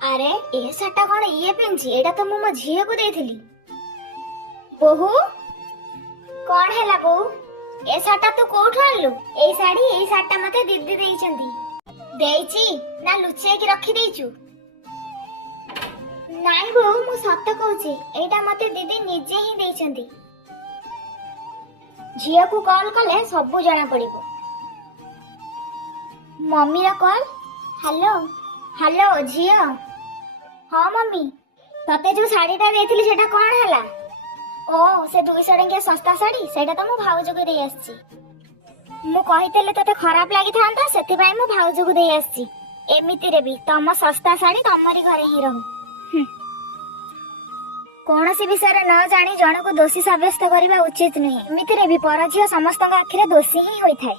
ଆରେ ଏ ଶାଢୀଟା କଣ ଇଏ ପିନ୍ଧଛି? ଏଇଟା ତ ମୁଁ ମୋ ଝିଅକୁ ଦେଇଥିଲି। ବୋହୁ କଣ ହେଲା ବୋହୁ? ଏ ଶାଢୀଟା ତୁ କୋଉଠୁ ଆଣିଲୁ? ଏଇ ଶାଢୀଟା ମତେ ଦିଦି ଦେଇଛନ୍ତି। ଦେଇଛି ନା ଲୁଚେଇକି ରଖିଦେଇଛୁ? ନାଇଁ ବୋଉ, ମୁଁ ସତ କହୁଛି, ଏଇଟା ମତେ ଦିଦି ନିଜେ ହିଁ ଦେଇଛନ୍ତି। ଝିଅକୁ କଲ୍ କଲେ ସବୁ ଜଣା ପଡିବ। ମମିର କଲ୍। ହ୍ୟାଲୋ ହ୍ୟାଲୋ ଝିଅ। ହଁ ମମି, ତତେ ଯୋଉ ଶାଢୀଟା ଦେଇଥିଲି ସେଟା କଣ ହେଲା? ଓ ସେ 200 ଟଙ୍କିଆ ଶସ୍ତା ଶାଢୀ, ସେଇଟା ତ ମୁଁ ଭାଉଜକୁ ଦେଇ ଆସିଛି। ମୁଁ କହିଥିଲେ ତତେ ଖରାପ ଲାଗିଥାନ୍ତା, ସେଥିପାଇଁ ମୁଁ ଭାଉଜକୁ ଦେଇ ଆସିଛି। ଏମିତିରେ ବି ତମ ଶସ୍ତା ଶାଢୀ ତମରି ଘରେ ହିଁ ରହୁ। କୌଣସି ବିଷୟରେ ନ ଜାଣି ଜଣକୁ ଦୋଷୀ ସାବ୍ୟସ୍ତ କରିବା ଉଚିତ ନୁହେଁ। ଏମିତିରେ ବି ପର ଝିଅ ସମସ୍ତଙ୍କ ଆଖିରେ ଦୋଷୀ ହିଁ ହୋଇଥାଏ।